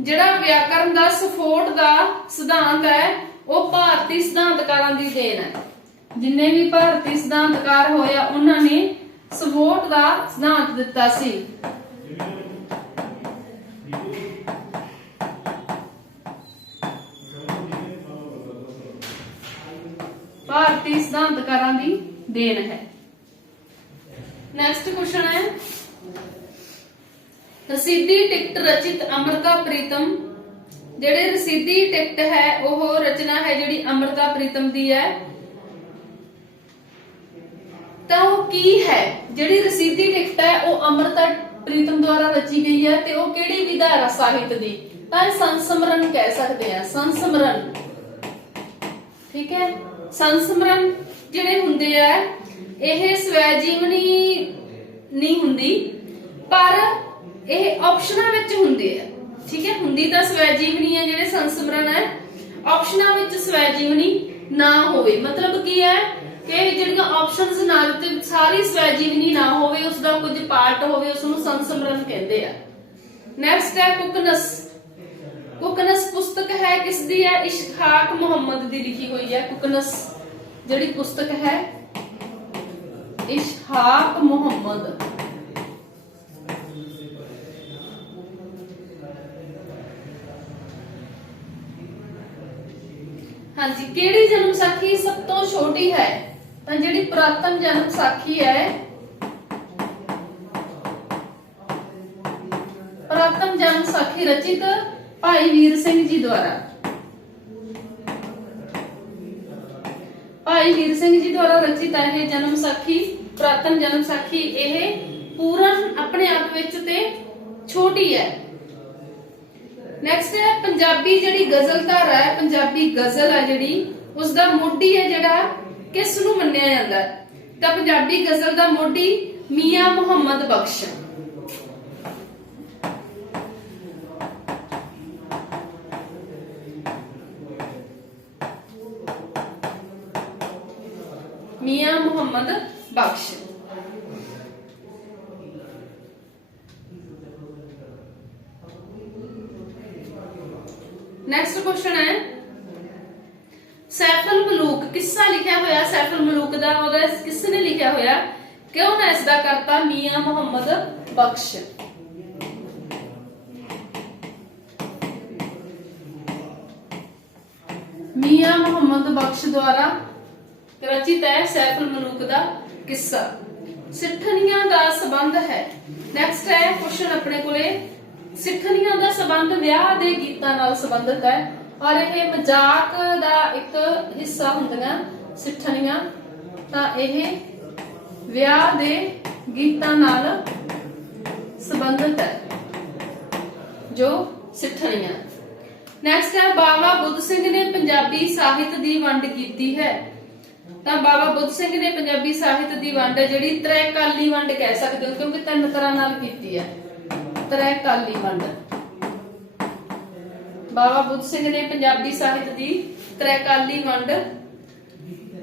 ਜਿਹੜਾ ਵਿਆਕਰਨ ਦਾ ਸਫੋਟ ਦਾ ਸਿਧਾਂਤ ਹੈ ਉਹ ਭਾਰਤੀ ਸਿਧਾਂਤਕਾਰਾਂ ਦੀ ਦੇਣ ਹੈ। ਜਿੰਨੇ ਵੀ ਭਾਰਤੀ ਸਿਧਾਂਤਕਾਰ ਹੋਏ ਆ ਉਹਨਾਂ ਨੇ ਸਫੋਟ ਦਾ ਸਿਧਾਂਤ ਦਿੱਤਾ ਸੀ। ਭਾਰਤੀ ਸਿਧਾਂਤਕਾਰਾਂ ਦੀ ਦੇਣ ਹੈ। ਨੈਕਸਟ ਕੁਐਸਚਨ ਹੈ ਰਸੀਦੀ ਟਿਕਟ ਰਚਿਤ ਅੰਮ੍ਰਿਤਾ ਪ੍ਰੀਤਮ। ਜਿਹੜੇ ਰਸੀਦੀ ਟਿਕਟ ਹੈ ਉਹ ਰਚਨਾ ਹੈ ਜਿਹੜੀ ਅੰਮ੍ਰਿਤਾ ਪ੍ਰੀਤਮ ਦੀ ਹੈ, ਤਾਂ ਉਹ ਕੀ ਹੈ? ਜਿਹੜੀ ਰਸੀਦੀ ਟਿਕਟ ਹੈ ਉਹ ਅੰਮ੍ਰਿਤਾ ਪ੍ਰੀਤਮ ਦੁਆਰਾ ਰਚੀ ਗਈ ਹੈ ਤੇ ਉਹ ਕਿਹੜੀ ਵਿਧਾਰਾ ਸਾਹਿਤ ਦੀ? ਤਾਂ ਇਹ ਸੰਸਮਰਨ ਕਹਿ ਸਕਦੇ ਆ, ਸੰਸਮਰਨ। ਠੀਕ ਹੈ, ਸੰਸਮਰਨ ਜਿਹੜੇ ਹੁੰਦੇ ਆ ਇਹ ਸਵੈ ਜੀਵਨੀ ਨਹੀਂ ਹੁੰਦੀ, ਪਰ ਇਹ ਆਪਸ਼ਨਾਂ ਵਿੱਚ ਹੁੰਦੇ ਆ। ਠੀਕ ਹੈ, ਹੁੰਦੀ ਤਾਂ ਸਵੈ ਜੀਵਨੀ ਹੈ, ਜਿਹੜੇ ਸੰਸਮਰਨ ਹੈ ਆਪਸ਼ਨਾਂ ਵਿੱਚ ਸਵੈ ਜੀਵਨੀ ਨਾ ਹੋਵੇ। ਮਤਲਬ ਕੀ ਹੈ ਕਿ ਜਿਹੜੀਆਂ ਆਪਸ਼ਨਸ ਨਾਲ ਤੇ ਸਾਰੀ ਸਵੈ ਜੀਵਨੀ ਨਾ ਹੋਵੇ, ਉਸ ਦਾ ਕੁਝ ਪਾਰਟ ਹੋਵੇ, ਉਸ ਨੂੰ ਸੰਸਮਰਨ ਕਹਿੰਦੇ ਆ। ਨੈਕਸਟ ਹੈ ਕੁਕਨਸ। ਕੁਕਨਸ ਪੁਸਤਕ ਹੈ ਕਿਸ ਦੀ ਹੈ? ਇਸ਼ਹਾਕ ਮੁਹੰਮਦ ਦੀ ਲਿਖੀ ਹੋਈ ਹੈ। ਕੁਕਨਸ ਜਿਹੜੀ ਪੁਸਤਕ ਹੈ ਇਸ਼ਹਾਕ ਮੁਹੰਮਦ। ਹਾਂਜੀ, ਕਿਹੜੀ ਜਨਮ ਸਾਖੀ ਸਭ ਤੋਂ ਛੋਟੀ ਹੈ? ਤਾਂ ਜਿਹੜੀ ਪੁਰਾਤਨ ਜਨਮ ਸਾਖੀ ਹੈ, ਪੁਰਾਤਨ ਜਨਮ ਸਾਖੀ ਰਚਿਤ ਭਾਈ ਵੀਰ ਸਿੰਘ ਜੀ ਦੁਆਰਾ। ਭਾਈ ਵੀਰ ਸਿੰਘ ਜੀ ਦੁਆਰਾ ਰਚਿਤ ਹੈ ਇਹ ਜਨਮ ਸਾਖੀ, ਪੁਰਾਤਨ ਜਨਮ ਸਾਖੀ। ਇਹ ਪੂਰਨ ਆਪਣੇ ਆਪ ਵਿੱਚ ਤੇ ਛੋਟੀ ਹੈ। ਨੈਕਸਟ ਹੈ ਪੰਜਾਬੀ ਜਿਹੜੀ ਗਜ਼ਲ ਧਾਰਾ ਹੈ, ਪੰਜਾਬੀ ਗਜ਼ਲ ਹੈ ਜਿਹੜੀ, ਉਸ ਦਾ ਮੋਢੀ ਹੈ ਜਿਹੜਾ ਕਿਸ ਨੂੰ ਮੰਨਿਆ ਜਾਂਦਾ? ਤਾਂ ਪੰਜਾਬੀ ਗਜ਼ਲ ਦਾ ਮੋਢੀ ਮੀਆਂ ਮੁਹੰਮਦ ਬਖਸ਼। ਮੀਆਂ ਮੁਹੰਮਦ ਬਖਸ਼। ਨੈਕਸਟ ਕੁਐਸਚਨ ਹੈ ਸੈਫੁਲ ਮਲੂਕ ਕਿੱਸਾ ਲਿਖਿਆ ਹੋਇਆ। ਸੈਫੁਲ ਮਲੂਕ ਦਾ ਉਹਦਾ ਕਿਸ ਨੇ ਲਿਖਿਆ ਹੋਇਆ, ਕੌਣ ਹੈ ਇਸ ਦਾ ਕਰਤਾ? ਮੀਆਂ ਮੁਹੰਮਦ ਬਖਸ਼। ਮੀਆਂ ਮੁਹੰਮਦ ਬਖਸ਼ ਦੁਆਰਾ ਰਚਿਤ ਹੈ ਸੈਫੁਲ ਮਲੂਕ ਦਾ ਕਿੱਸਾ। ਸਿੱਠਣੀਆਂ ਦਾ ਸੰਬੰਧ ਹੈ। ਨੈਕਸਟ ਹੈ ਕੁਐਸਚਨ ਆਪਣੇ ਕੋਲੇ ਸਿੱਠਣੀਆਂ ਦਾ ਸੰਬੰਧ ਵਿਆਹ ਦੇ ਗੀਤਾਂ ਨਾਲ ਸੰਬੰਧਿਤ ਹੈ ਔਰ ਇਹ ਮਜ਼ਾਕ ਦਾ ਇੱਕ ਹਿੱਸਾ ਹੁੰਦੀਆਂ ਸਿੱਠਣੀਆਂ, ਤਾਂ ਇਹ ਵਿਆਹ ਦੇ ਗੀਤਾਂ ਨਾਲ ਸੰਬੰਧਿਤ ਹੈ ਜੋ ਸਿੱਠਣੀਆਂ। ਨੈਕਸਟ ਹੈ ਬਾਬਾ ਬੁੱਧ ਸਿੰਘ ਨੇ ਪੰਜਾਬੀ ਸਾਹਿਤ ਦੀ ਵੰਡ ਕੀਤੀ ਹੈ। ਤਾਂ ਬਾਬਾ ਬੁੱਧ ਸਿੰਘ ਨੇ ਪੰਜਾਬੀ ਸਾਹਿਤ ਦੀ ਵੰਡ ਹੈ ਜਿਹੜੀ ਤ੍ਰੈਕਾਲੀ ਵੰਡ ਕਹਿ ਸਕਦੇ ਹੋ, ਕਿਉਂਕਿ ਤਿੰਨ ਤਰ੍ਹਾਂ ਨਾਲ ਕੀਤੀ ਹੈ। ਤ੍ਰੈਕਾਲੀ ਵੰਡ, ਬਾਬਾ ਬੁੱਧ ਸਿੰਘ ਨੇ ਪੰਜਾਬੀ ਸਾਹਿਤ ਦੀ ਤ੍ਰੈਕਾਲੀ ਵੰਡ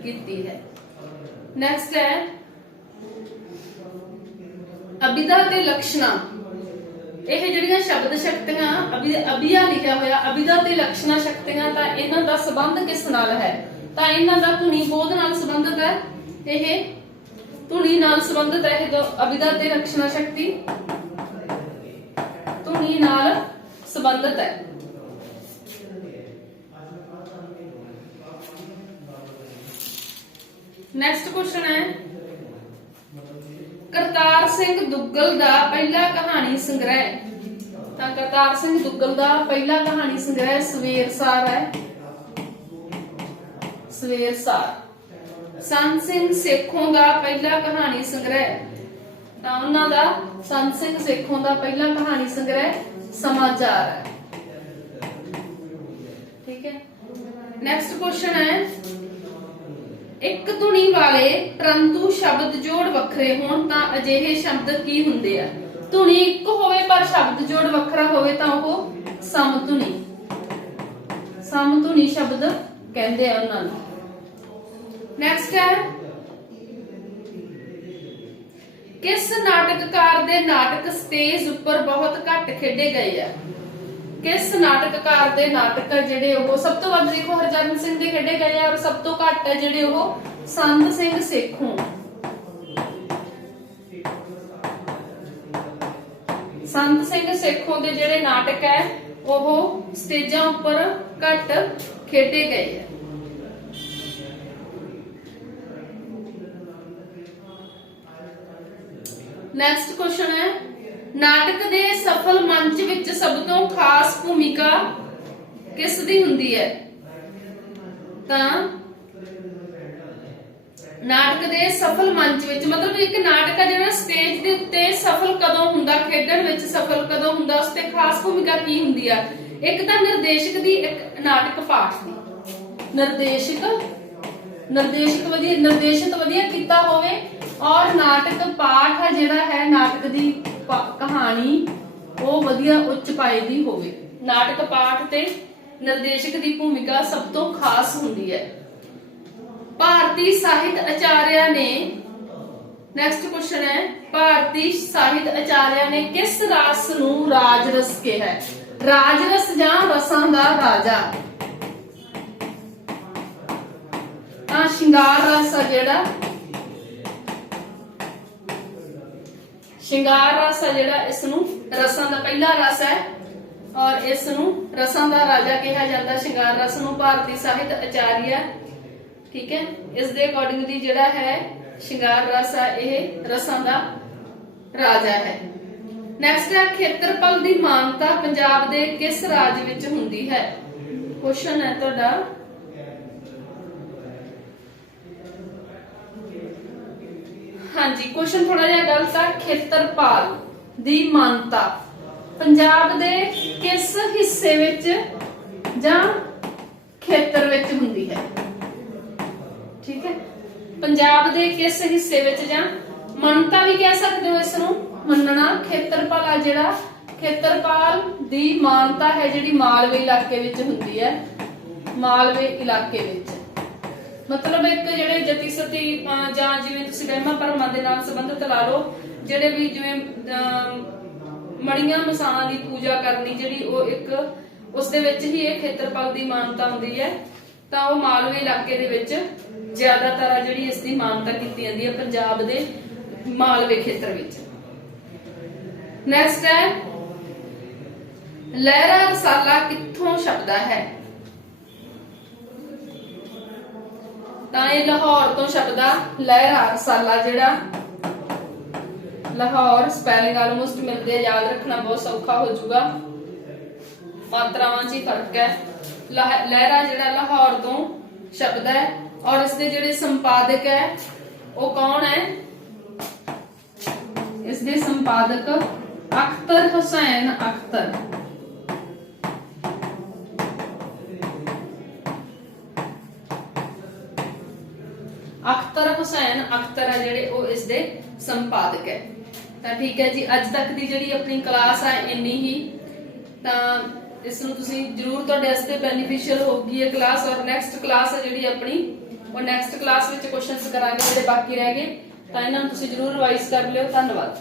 ਕੀਤੀ ਹੈ। ਨੈਕਸਟ ਹੈ ਅਭਿਦਾ ਤੇ ਲਕਸ਼ਣਾ। ਇਹ ਜਿਹੜੀਆਂ ਸ਼ਬਦ ਸ਼ਕਤੀਆਂ ਅਭਿਆ ਲਿਖਿਆ ਹੋਇਆ, ਅਭਿਦਾ ਤੇ ਲਕਸ਼ਣਾ ਸ਼ਕਤੀਆਂ, ਤਾਂ ਇਹਨਾਂ ਦਾ ਸੰਬੰਧ ਕਿਸ ਨਾਲ ਹੈ? ਤਾਂ ਇਹਨਾਂ ਦਾ ਧੁਨੀ ਬੋਧ ਨਾਲ ਸੰਬੰਧਿਤ ਹੈ। ਇਹ ਧੁਨੀ ਨਾਲ ਸੰਬੰਧਿਤ ਹੈ। ਇਹ ਅਭਿਦਾ ਤੇ ਲਕਸ਼ਣਾ ਸ਼ਕਤੀ ਧੁਨੀ ਨਾਲ ਸੰਬੰਧਿਤ ਹੈ। ਨੈਕਸਟ ਕੁਐਸਚਨ ਹੈ ਕਰਤਾਰ ਸਿੰਘ ਦੁੱਗਲ ਦਾ ਪਹਿਲਾ ਕਹਾਣੀ ਸੰਗ੍ਰਹਿ। ਤਾਂ ਕਰਤਾਰ ਸਿੰਘ ਦੁੱਗਲ ਦਾ ਪਹਿਲਾ ਕਹਾਣੀ ਸੰਗ੍ਰਹਿ ਸਵੇਰਸਾਰ ਹੈ। ਸਵੇਰਸਾਰ। ਸੰਤ ਸਿੰਘ ਸੇਖੋਂ ਦਾ ਪਹਿਲਾ ਕਹਾਣੀ ਸੰਗ੍ਰਹਿ, ਤਾਂ ਉਹਨਾਂ ਦਾ ਸੰਤ ਸਿੰਘ ਸੇਖੋਂ ਦਾ ਪਹਿਲਾ ਕਹਾਣੀ ਸੰਗ੍ਰਹਿ ਸਮਾਚਾਰ ਹੈ। ਠੀਕ ਹੈ। ਨੈਕਸਟ ਕੁਐਸਚਨ ਹੈ ਇੱਕ ਧੁਨੀ ਵਾਲੇ ਪਰੰਤੂ ਸ਼ਬਦ ਜੋੜ ਵੱਖਰੇ ਹੋਣ ਤਾਂ ਅਜਿਹੇ ਸ਼ਬਦ ਕੀ ਹੁੰਦੇ ਆ? ਧੁਨੀ ਇੱਕ ਹੋਵੇ ਪਰ ਸ਼ਬਦ ਜੋੜ ਵੱਖਰਾ ਹੋਵੇ ਤਾਂ ਉਹ ਸਮਧੁਨੀ। ਸਮਧੁਨੀ ਸ਼ਬਦ ਕਹਿੰਦੇ ਆ ਉਹਨਾਂ ਨੂੰ। ਨੈਕਸਟ ਹੈ ਕਿਸ ਨਾਟਕਕਾਰ ਦੇ ਨਾਟਕ ਸਟੇਜ ਉੱਪਰ ਬਹੁਤ ਘੱਟ ਖੇਡੇ ਗਏ ਆ? ਕਿਸ ਨਾਟਕਕਾਰ ਦੇ ਨਾਟਕ ਜਿਹੜੇ ਉਹ ਸਭ ਤੋਂ ਵੱਧ ਦੇਖੋ ਹਰਚਰਨ ਸਿੰਘ ਦੇ ਖੇਡੇ ਗਏ ਆ ਔਰ ਸਭ ਤੋਂ ਘੱਟ ਹੈ ਜਿਹੜੇ ਉਹ ਸੰਤ ਸਿੰਘ ਸੇਖੋਂ। ਸੰਤ ਸਿੰਘ ਸੇਖੋਂ ਦੇ ਜਿਹੜੇ ਨਾਟਕ ਹੈ ਉਹ ਸਟੇਜਾਂ ਉੱਪਰ ਘੱਟ ਖੇਡੇ ਗਏ ਆ। ਨੈਕਸਟ ਕੁਐਸਚਨ ਹੈ ਨਾਟਕ ਦੇ ਸਫਲ ਮੰਚ ਵਿੱਚ ਸਭ ਤੋਂ ਖਾਸ ਭੂਮਿਕਾ ਕਿਸ ਦੀ ਹੁੰਦੀ ਹੈ? ਤਾਂ ਨਾਟਕ ਦੇ ਸਫਲ ਮੰਚ ਵਿੱਚ ਮਤਲਬ ਇੱਕ ਨਾਟਕ ਹੈ ਜਿਹੜਾ ਸਟੇਜ ਦੇ ਉੱਤੇ ਸਫਲ ਕਦੋਂ ਹੁੰਦਾ, ਖੇਡਣ ਵਿੱਚ ਸਫਲ ਕਦੋਂ ਹੁੰਦਾ, ਉਸ ਤੇ ਖਾਸ ਭੂਮਿਕਾ ਕੀ ਹੁੰਦੀ ਆ? ਇੱਕ ਤਾਂ ਨਿਰਦੇਸ਼ਕ ਦੀ, ਇੱਕ ਨਾਟਕ ਪਾਠ ਦੀ। ਨਿਰਦੇਸ਼ਿਤ ਵਧੀਆ ਕੀਤਾ ਹੋਵੇ ਔਰ ਨਾਟਕ ਪਾਠ ਹੈ ਜਿਹੜਾ ਹੈ ਨਾਟਕ ਦੀ ਕਹਾਣੀ ਉਹ ਵਧੀਆ ਉੱਚ ਪਾਏ ਦੀ ਹੋਵੇ। ਨਾਟਕ ਪਾਠ ਤੇ ਨਿਰਦੇਸ਼ਕ ਦੀ ਭੂਮਿਕਾ ਸਭ ਤੋਂ ਖਾਸ ਹੁੰਦੀ ਹੈ। ਭਾਰਤੀ ਸਾਹਿਤ ਆਚਾਰਿਆ ਨੇ ਨੈਕਸਟ ਕੁਐਸਚਨ ਹੈ ਭਾਰਤੀ ਸਾਹਿਤ ਆਚਾਰਿਆ ਨੇ ਕਿਸ ਰਸ ਨੂੰ ਰਾਜ ਰਸ ਕਿਹਾ ਹੈ? ਰਾਜ ਰਸ ਜਾਂ ਰਸਾਂ ਦਾ ਰਾਜਾ। ਤਾਂ ਸ਼ਿੰਗਾਰ ਰਸ ਆ ਜਿਹੜਾ, ਸ਼ਿੰਗਾਰ ਰਸ ਆ ਜਿਹੜਾ ਇਸ ਨੂੰ ਰਸਾਂ ਦਾ ਪਹਿਲਾ ਰਸ ਹੈ ਔਰ ਇਸ ਨੂੰ ਰਸਾਂ ਦਾ ਰਾਜਾ ਕਿਹਾ ਜਾਂਦਾ। ਸ਼ਿੰਗਾਰ ਰਸ ਨੂੰ ਭਾਰਤੀ ਸਾਹਿਤ ਆਚਾਰਿਆ। ਠੀਕ ਹੈ, ਇਸ ਦੇ ਅਕੋਰਡਿੰਗਲੀ ਜਿਹੜਾ ਹੈ ਸ਼ਿੰਗਾਰ ਰਸ ਆ ਇਹ ਰਸਾਂ ਦਾ ਰਾਜਾ ਹੈ। ਨੈਕਸਟ ਹੈ ਖੇਤਰਫਲ ਦੀ ਮਾਨਤਾ ਪੰਜਾਬ ਦੇ ਕਿਸ ਰਾਜ ਵਿੱਚ ਹੁੰਦੀ ਹੈ? ਕੁਐਸਚਨ ਹੈ ਤੁਹਾਡਾ ਹਾਂਜੀ ਕੁਐਸਚਨ ਥੋੜਾ ਜਿਹਾ ਗਲਤ ਹੈ। ਖੇਤਰਫਲ ਦੀ ਮਾਨਤਾ ਪੰਜਾਬ ਦੇ ਕਿਸ ਹਿੱਸੇ ਵਿੱਚ ਜਾਂ ਖੇਤਰ ਵਿੱਚ ਹੁੰਦੀ ਹੈ? ਠੀਕ ਹੈ, ਪੰਜਾਬ ਦੇ ਕਿਸ ਹਿੱਸੇ ਵਿੱਚ ਜਾਂ ਮੰਨਤਾ ਵੀ ਕਹਿ ਸਕਦੇ ਹੋ ਇਸ ਨੂੰ, ਮੰਨਣਾ। ਖੇਤਰਪਾਲ ਆ ਜਿਹੜਾ, ਖੇਤਰਪਾਲ ਦੀ ਮਾਨਤਾ ਹੈ ਜਿਹੜੀ ਮਾਲਵੇ ਇਲਾਕੇ ਵਿੱਚ ਹੁੰਦੀ ਹੈ, ਮਾਲਵੇ ਇਲਾਕੇ ਵਿੱਚ। ਮਤਲਬ ਇੱਕ ਜਿਹੜੇ ਜਤੀ ਸਤੀ ਜਾਂ ਜਿਵੇਂ ਤੁਸੀਂ ਵਹਿਮਾਂ ਭਰਮਾਂ ਦੇ ਨਾਲ ਸੰਬੰਧਿਤ ਲਾ ਲਓ, ਜਿਹੜੇ ਵੀ ਜਿਵੇਂ ਮੜੀਆਂ ਮਸਾਂ ਦੀ ਪੂਜਾ ਕਰਨੀ ਜਿਹੜੀ ਉਹ ਇੱਕ ਉਸ ਦੇ ਵਿੱਚ ਹੀ ਇਹ ਖੇਤਰਪਾਲ ਦੀ ਮਾਨਤਾ ਹੁੰਦੀ ਹੈ, ਤਾਂ ਉਹ ਮਾਲਵੇ ਇਲਾਕੇ ਦੇ ਵਿੱਚ ਜ਼ਿਆਦਾਤਰ ਆ ਜਿਹੜੀ ਇਸ ਦੀ ਮਾਨਤਾ ਕੀਤੀ ਜਾਂਦੀ ਹੈ, ਪੰਜਾਬ ਦੇ ਮਾਲਵੇ ਖੇਤਰ ਵਿੱਚ। ਨੈਕਸਟ ਹੈ ਲਹਿਰਾ ਰਸਾਲਾ ਕਿੱਥੋਂ ਛਪਦਾ ਹੈ? ਤਾਂ ਇਹ ਲਾਹੌਰ ਤੋਂ ਛਪਦਾ ਲਹਿਰਾ ਰਸਾਲਾ ਜਿਹੜਾ, ਲਾਹੌਰ। ਸਪੈਲਿੰਗ ਆਲਮੋਸਟ ਮਿਲਦੇ ਆ, ਯਾਦ ਰੱਖਣਾ ਬਹੁਤ ਸੌਖਾ ਹੋ ਜਾਊਗਾ, ਮਾਤਰਾਵਾਂ 'ਚ ਹੀ ਫਰਕ ਹੈ। ਲਹਿਰਾ ਜਿਹੜਾ ਲਾਹੌਰ ਤੋਂ ਛਪਦਾ ਹੈ ਔਰ ਇਸ ਦੇ ਜਿਹੜੇ ਸੰਪਾਦਕ ਹੈ ਉਹ ਕੌਣ ਹੈ? ਇਸ ਦੇ ਸੰਪਾਦਕ ਅਖਤਰ ਹੁਸੈਨ ਅਖਤਰ। ਅਖਤਰ ਹੁਸੈਨ ਅਖਤਰ ਹੈ ਜਿਹੜੇ ਉਹ ਇਸ ਦੇ ਸੰਪਾਦਕ ਹੈ। ਤਾਂ ਠੀਕ ਹੈ ਜੀ, ਅੱਜ ਤੱਕ ਦੀ ਜਿਹੜੀ ਆਪਣੀ ਕਲਾਸ ਹੈ ਇੰਨੀ ਹੀ। ਤਾਂ ਇਸ ਨੂੰ ਤੁਸੀਂ ਜਰੂਰ, ਤੁਹਾਡੇ ਵਾਸਤੇ ਬੈਨੀਫੀਸ਼ੀਅਲ ਹੋਊਗੀ ਇਹ ਕਲਾਸ। ਔਰ ਨੈਕਸਟ ਕਲਾਸ ਹੈ ਜਿਹੜੀ ਆਪਣੀ, ਉਹ ਨੈਕਸਟ ਕਲਾਸ ਵਿੱਚ ਕੁਐਸਚਨਸ ਕਰਾਂਗੇ ਜਿਹੜੇ ਬਾਕੀ ਰਹਿ ਗਏ, ਤਾਂ ਇਹਨਾਂ ਨੂੰ ਤੁਸੀਂ ਜਰੂਰ ਰਿਵਾਈਜ਼ ਕਰ ਲਿਓ। ਧੰਨਵਾਦ।